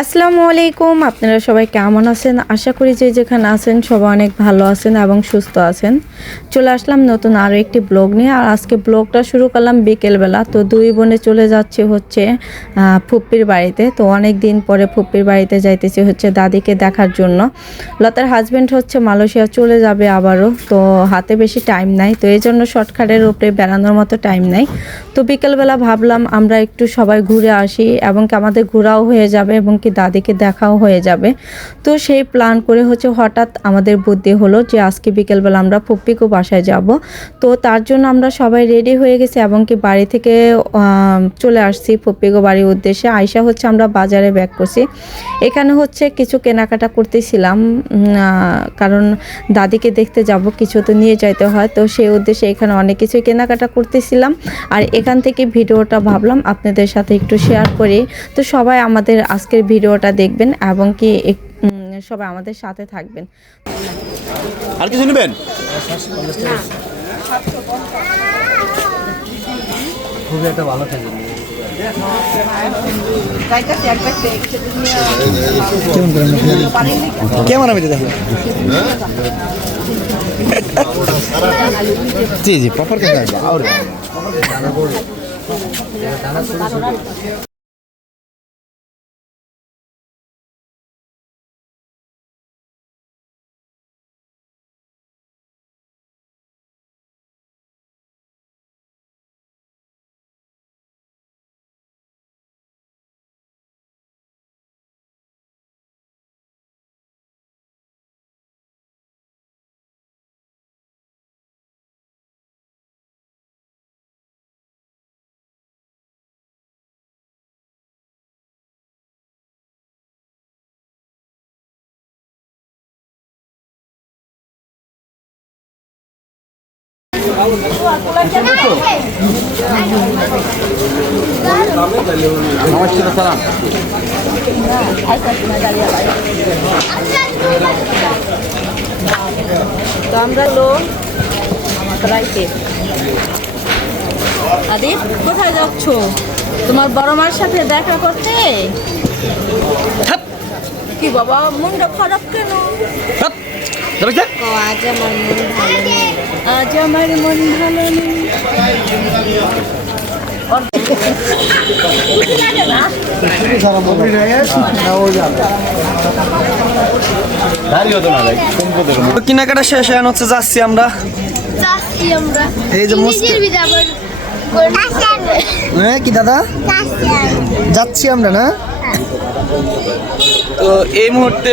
আসসালামু আলাইকুম, আপনারা সবাই কেমন আছেন? আশা করি যে যেখানে আছেন সবাই অনেক ভালো আছেন এবং সুস্থ আছেন। চলে আসলাম নতুন আরও একটি ব্লগ নিয়ে। আর আজকে ব্লগটা শুরু করলাম বিকেলবেলা। তো দুই বোনে চলে যাচ্ছে হচ্ছে ফুপ্পির বাড়িতে। তো অনেক দিন পরে ফুপ্পির বাড়িতে যাইতেছে হচ্ছে দাদিকে দেখার জন্য। লতার হাজব্যান্ড হচ্ছে মালয়েশিয়া চলে যাবে আবারও। তো হাতে বেশি টাইম নাই। তো এই জন্য শর্টকাটের উপরে বেড়ানোর মতো টাইম নাই। তো বিকেলবেলা ভাবলাম আমরা একটু সবাই ঘুরে আসি এবং আমাদের ঘোরাও হয়ে যাবে এবং কি দাদিকে দেখাও হয়ে যাবে। তো সেই প্ল্যান করে হচ্ছে হঠাৎ আমাদের বুদ্ধি হলো যে আজকে বিকেলবেলা আমরা ফুপ্পিকো বাসায় যাব। তো তার জন্য আমরা সবাই রেডি হয়ে গেছি এবং কি বাড়ি থেকে চলে আসছি ফুপ্পিকো বাড়ির উদ্দেশ্যে। আয়সা হচ্ছে আমরা বাজারে ব্যাক করছি। এখানে হচ্ছে কিছু কেনাকাটা করতেছিলাম কারণ দাদিকে দেখতে যাব, কিছু তো নিয়ে যাইতে হয়। তো সেই উদ্দেশ্যে এখানে অনেক কিছু কেনাকাটা করতেছিলাম। আর এখান থেকে ভিডিওটা ভাবলাম আপনাদের সাথে একটু শেয়ার করি। তো সবাই আমাদের আজকের ভিডিওটা দেখবেন এবং কি সবাই আমাদের সাথে থাকবেন। আর কিছু নেবেন? খুবই একটা ভালো কেমন আমি দেখো জি জি প্রপার কেন আর নমস্কার সালাম তো আমরা লোক রাইতে। আদি কোথায় যাচ্ছ? তোমার বড় মার সাথে দেখা করতে? কি বাবা মনটা খারাপ কেন? আজ আমার মন ভালো নেই। আজ আমার মন ভালো নেই। দাঁড়িয়ে হতো না ভাই কোন পদে তো কেনাকাটা শেষ হয়ে হচ্ছে যাচ্ছি আমরা। যাচ্ছি আমরা। এই যে হ্যাঁ কি দাদা? যাচ্ছি আমরা। না? তো এই মুহূর্তে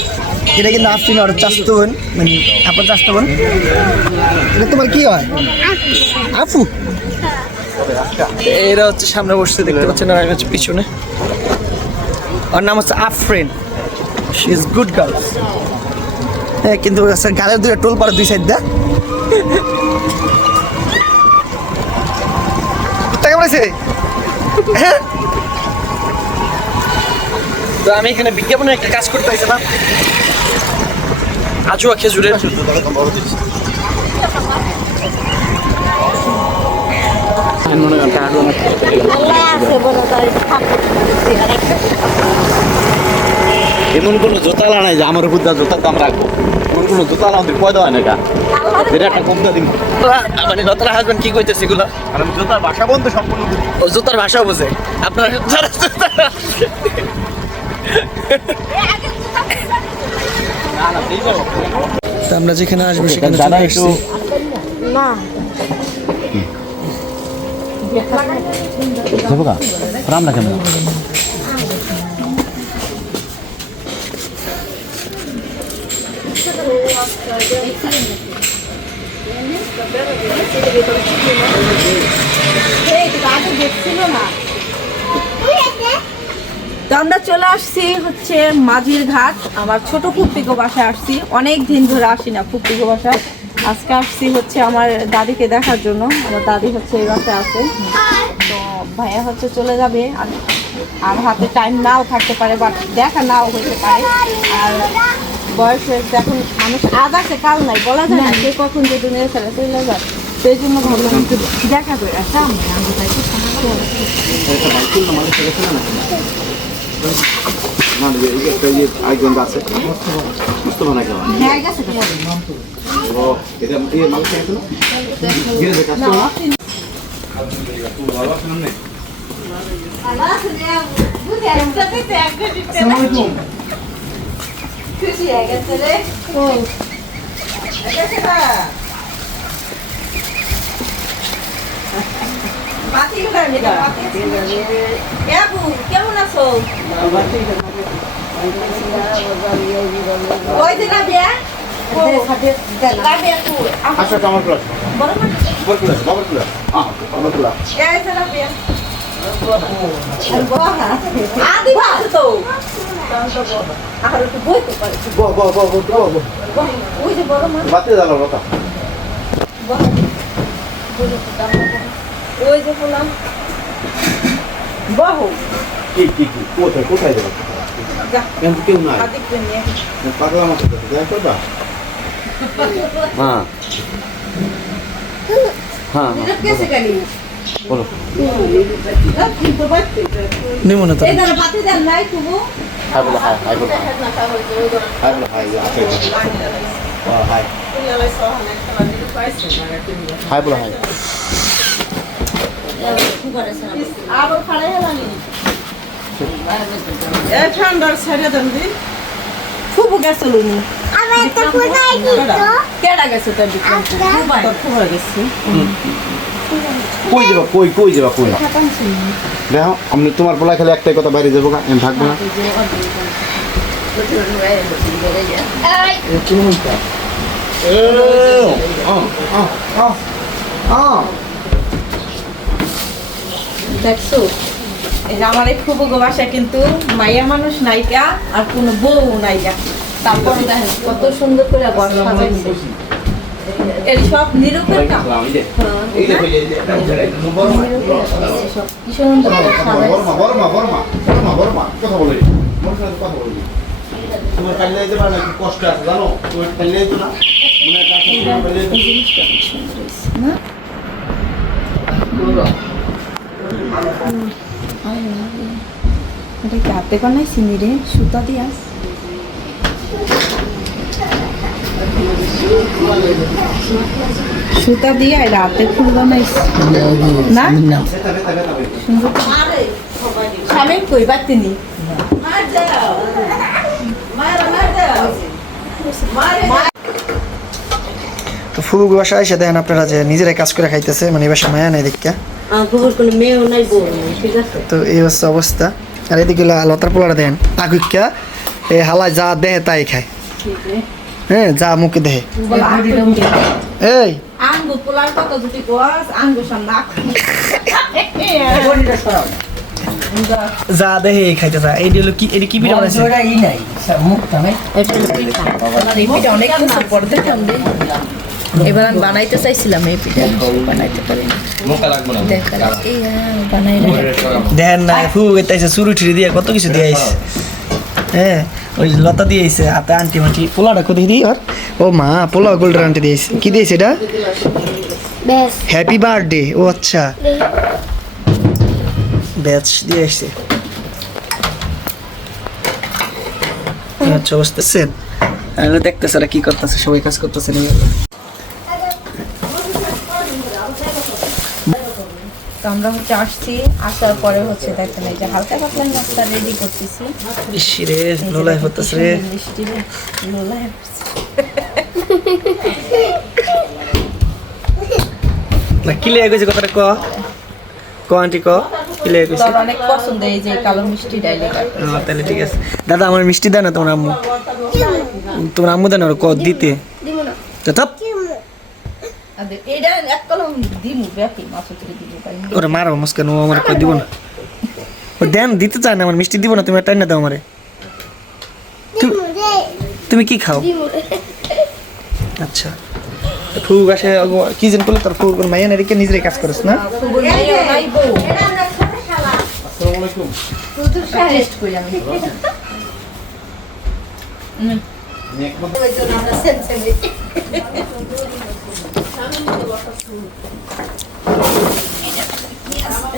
এটা কিন্তু আপনি ওর চাষতো বোন মানে আপনার চাষতো বোন এটা তোমার কি হয়? আফু এরা হচ্ছে সামনে বসছে দেখতে পাচ্ছেন আর হচ্ছে পিছনে। ওর নাম হচ্ছে Afrin. She is good girl হ্যাঁ কিন্তু গালের দুটো টোল পারে দুই সাইড দা কেমন আছে হ্যাঁ। তো আমি এখানে বিজ্ঞাপনের একটা কাজ করতে না আজুয়া খেজুরের এমন কোনো জোতা নাই যে আমার উপর জোতার দাম রাখব। এমন কোনো জোতা না আমাদের পয়দা হয় না কা এটা একটা কম দাম মানে নতরা হাজবেন্ড কি কইতেছে এগুলো? আর জোতার ভাষা বন্ধ সম্পূর্ণ। ও জুতার ভাষা বোঝে। আপনার যারা তা আমরা যেখানে আসব সেখানে দাদা চলে একটু আসছি যাব কা রাম না কেন? তো আমরা চলে আসছি হচ্ছে মাঝির ঘাট। আমার ছোট ফুপ্পিকো বাসায় আসছি। অনেক দিন ধরে আসি না ফুপ্পিকো বাসায়। আজকে আসছি হচ্ছে আমার দাদিকে দেখার জন্য। আমার দাদি হচ্ছে এই বাসায় আছে। তো ভাইয়া হচ্ছে চলে যাবে। আর আর হাতে টাইম নাও থাকতে পারে বাট দেখা নাও হতে পারে। আর বয়স হয়েছে এখন মানুষ আজ আছে কাল নাই বলা যায় না। কে কখন যে দুনিয়া ছেড়ে চলে যায় সেই জন্য ভাবলাম একটু দেখা করে আসা। না এই যে একটা ইয়ে আরেকজন আছে হ্যাঁ ইয়ে না খুশি হয়ে গেছে রে কেমন আছো? আচ্ছা আমার প্লাস বড় প্লাস আমার প্লাস হ্যাঁ আমার প্লাস এই যে রাবিয়া? আদি ভাত তো। আর একটু বইতে পারে। বো বো বো বো বো বো ওই যে বড় মা। বাতে দাও কথা ওই যে বললাম বহু। কি কি কি? কোথায় কোথায় দেবো যা কেন কেউ নাই? নিয়ে পাগলা মতো দেখা করবা হ্যাঁ। হ্যাঁ হ্যাঁ বলো। নিমো না তো হাই বলো হাই হাই বলো। হাই বলো হাই হাই। হাই বলো হাই। আবার ফাড়ে হেলানি ঠান্ডার ছেড়ে দেন দি ফুবু গেছিল নি আমি একটা কোথায় দিত কেডা গেছে তোর দিকে দুবাই তোর খুব হয়ে গেছে কই যাবা কই কই যাবা কই দেখো আমি তোমার বলা খেলে একটাই কথা বাইরে যাব না আমি থাকব না দেখছ এই যে আমার এই গো বাসা কিন্তু মাইয়া মানুষ নাইকা আর কোনো বউ নাইকা তারপর দেখেন কত সুন্দর করে ঘর সাজাইছে। এর সব নিরূপের কি সুন্দর তোমার কাল পারে না কষ্ট আছে জানো? কাল না? মনে না এটা কি হাতে বানাইছি নি রে সুতা দিয়া সুতা দিয়া এটা হাতে ফুল বানাইছি না স্বামী কই বাতিনি তো ফুবু বাসায় এসে আপনারা যে নিজেরাই কাজ করে খাইতেছে মানে এবার মায়া নেই দেখা নাই নাই তো এই হচ্ছে অবস্থা। আর এদিকে লতার পোলাটা দেন আগুইকা এই হালা যা দেহে তাই খায়। হ্যাঁ যা মুখে দেহে। এই যা দেহে এই খাইতে যা। এই হলো কি এটা কি পিঠা বানাইছে? এই পিঠা। অনেক পর। এবার আমি বানাইতে চাইছিলাম এই পিঠা। বানাইতে পারি দেখার এই বানাই দেখেন না এটাইছে চুরি দিয়ে কত কিছু দিয়ে আইছে। হ্যাঁ ওই লতা দিয়ে আইছে হাতে আন্টি মাটি। পোলাটা কোথায় দিই আর? ও মা পোলা গোল্ডের আন্টি দিয়েছে কি দিয়েছে এটা? হ্যাপি বার্থডে ও আচ্ছা। ব্যাচ দিয়ে আসছে আচ্ছা বুঝতেছেন? দেখতেছে কি করতেছে সবাই কাজ করতেছে তো আমরা হচ্ছে আসছি আসার পরে হচ্ছে দেখেন এই যে হালকা পাতলা নাস্তা রেডি করতেছি। ইসি রে লোলাই হতেছে রে। মিষ্টি রে লোলায় না কি লেগে গেছে কথাটা ক? ক আন্টি ক? কি লেগে গেছে? তোর অনেক পছন্দ এই যে কালো মিষ্টি ডাইলে তাহলে ঠিক আছে। দাদা আমার মিষ্টি দেয় না তোমার আম্মু? তোমার আম্মু দেয় না ক? দিতে। তো থাপ এটা এক কলম দিমু ব্যাপী মাছ ওরা মারো মুস্কান ও আমার কই দিব না। ও দেন দিতে চায় না আমার মিষ্টি দিব না তুমি একটা না দাও আমারে। তুমি কি খাও? আচ্ছা। ফুগ আসে কি যেন করলে তোর ফুগ মাইয়া নারীকে নিজের কাজ করিস না? আসসালামু আলাইকুম নেকমত আমি ইয়া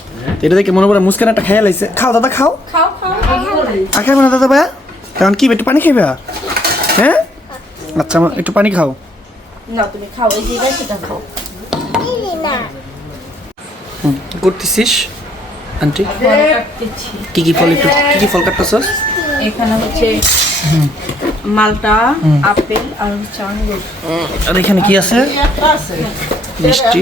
এটা দেখে মনে পড়ে মুসকান একটা খেয়াল আইছে খাও দাদা খাও। খাও খাও। আর খাবে না দাদা ভাইয়া? কারণ কি একটু পানি খাইবে? হ্যাঁ? আচ্ছা একটু পানি খাও। না তুমি খাও এই যে সেটা খাও। দিলি না হুম, কি করতেছিস? আন্টি? কি কি ফল একটু কি কি ফল কাটতেছস এখানে হচ্ছে মালটা আপেল আর হচ্ছে আঙ্গুর। আর এখানে কি আছে? মিষ্টি।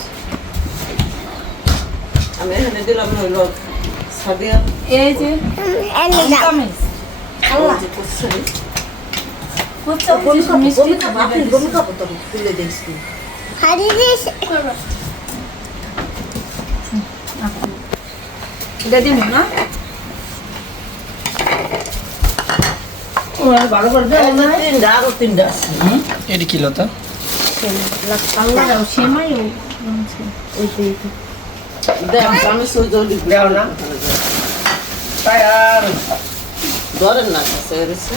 আমি এখানে দিলাম হইল সাদিয়া। এই যে এটা না ভালো করবে আমি সুজলি দেও না ধরেন না কাছে এসে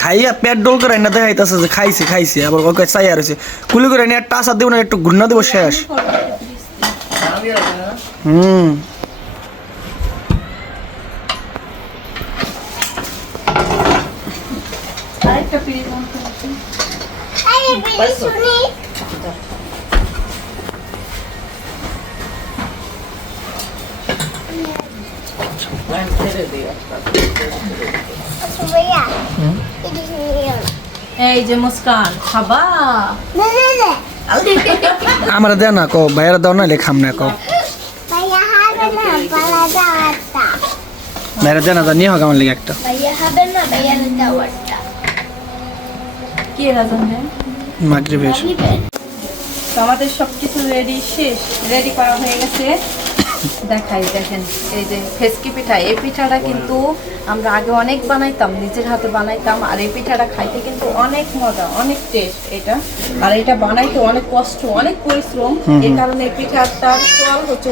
খাইয়া পেট ডোল করে না দেখাইতেছে যে খাইছে খাইছে আবার ওকে চাই আর হয়েছে কুলি করে নিয়ে একটা আসা দেবো না একটু ঘুরনা দেবো শেষ হুম আরে বিলি শুনি ছেড়ে দিও সুবাইয়া এটি শুনি এই যে মুস্কান খাবা? না না না কো বাইরে দাও না লেখাম না কো বাইরে দেয় না নিয়ে হোক আমার লেগে একটা। মাগরিবের। আমাদের সবকিছু রেডি শেষ। রেডি করা হয়ে গেছে। দেখাই দেখেন এই যে ফেসকি পিঠা এই পিঠাটা কিন্তু আমরা আগে অনেক বানাইতাম নিজের হাতে বানাইতাম আর এই পিঠাটা খাইতে কিন্তু অনেক মজা অনেক টেস্ট এটা। আর এটা বানাইতে অনেক কষ্ট অনেক পরিশ্রম। এই কারণে এই পিঠাটার চল হচ্ছে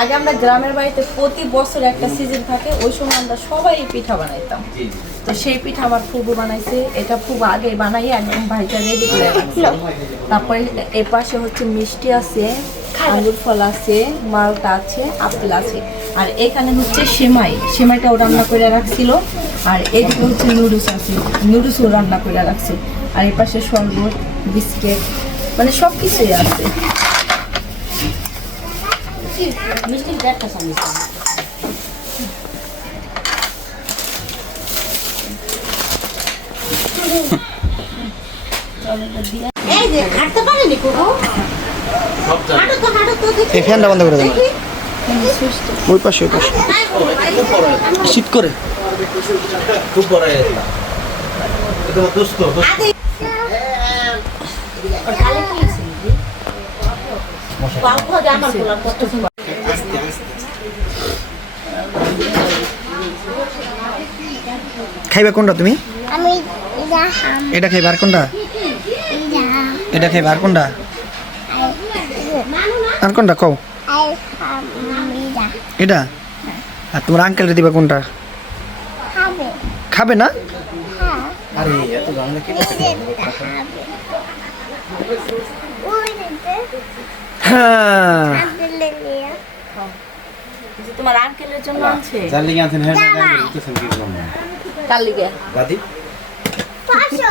আগে আমরা গ্রামের বাড়িতে প্রতি বছর একটা সিজন থাকে ওই সময় আমরা সবাই এই পিঠা বানাইতাম। তো সেই পিঠা আমার ফুবু বানাইছে এটা খুব আগে বানাই একদম ভাইটা রেডি করে তারপরে এ পাশে হচ্ছে মিষ্টি আছে আঙ্গুর ফল আছে মালটা আছে আপেল আছে। আর এখানে হচ্ছে সেমাই। সেমাইটাও রান্না করে রাখছিল। আর এদিকে হচ্ছে নুডলস আছে। নুডলসও রান্না করে রাখছে। আর এই পাশে শরবত বিস্কিট মানে সব কিছুই আছে এই যে হাঁটতে পারেনি কোনো এই ফ্যানটা বন্ধ করে দেবো। ওই পাশে ওই পাশে। শীত করে। খুব বড় হয়ে গেছে এটা দোস্ত দোস্ত। পাও যে আমার গোলাপ কত খাইবে কোনটা তুমি? এটা খাইবে আর কোনটা? এটা খাইবে আর কোনটা? আর কোনটা কও? এটা? আর তোমার আঙ্কেলটা দিবা কোনটা? খাবে। খাবে না? হ্যাঁ। আরে এত বাংলা। কি হ্যাঁ। আদলে নিয়ে যে তোমার আঙ্কেলের জন্য লিগে হ্যাঁ দাদি পাশো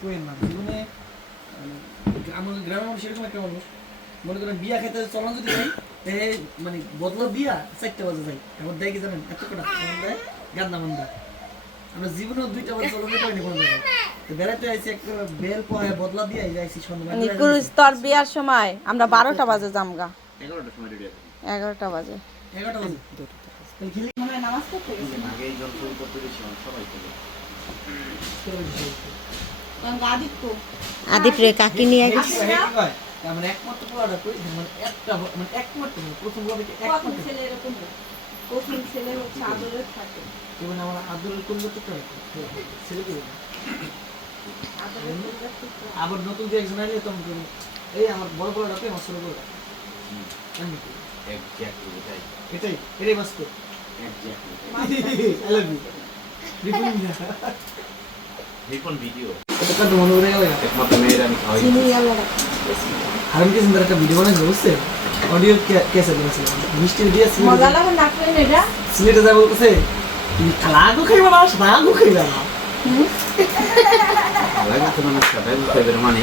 কোয়েন না জীবনে মানে, আমাদের গ্রামের মানুষ এরকম একটা মানুষ। মনে করেন বিয়া খেতে চলন যদি তে মানে বদলা বিয়া চারটা বাজে যাই এবার দেয় কি জানেন? এত কটা? দেয় গান্দা মান্দা। আমরা জীবনেও দুইটা বাজে চলন পাইনি কোনো জায়গায়। মানে তোর বিয়ার সময় আমরা বারোটা বাজে জামগা এগারোটা বাজে। আদিপ রে কাকি নিয়ে গেছে মানে একমাত্র পোলাটা কই মানে একটা মানে একমাত্র প্রথম একমাত্র। ছেলে এরকম প্রথম ছেলে হচ্ছে থাকে। যেমন আমার আদরের তো ছেলে কি আবার নতুন যে একজন আইলে তখন এই আমার বড় পোলাটা কই আমার ছোট পোলাটা এমনি কই। এক্স্যাক্টলি তাই এটাই। এটাই বাস্তব। Exactly I love you Ripon video এটা কত মনে পড়ে গেল একমাত্র মেয়ের আমি খাওয়াই হারাম কি সুন্দর একটা ভিডিও বানাইছে বুঝছে অডিও কেসে দিয়েছিলাম মিষ্টি দিয়ে মজা লাগে না ফ্রেন্ড এটা সিলেটে যা বলতেছে তুমি খালাগো খাইবা না সাগো খাইবা না লাগে তো মানুষ খাবে মানে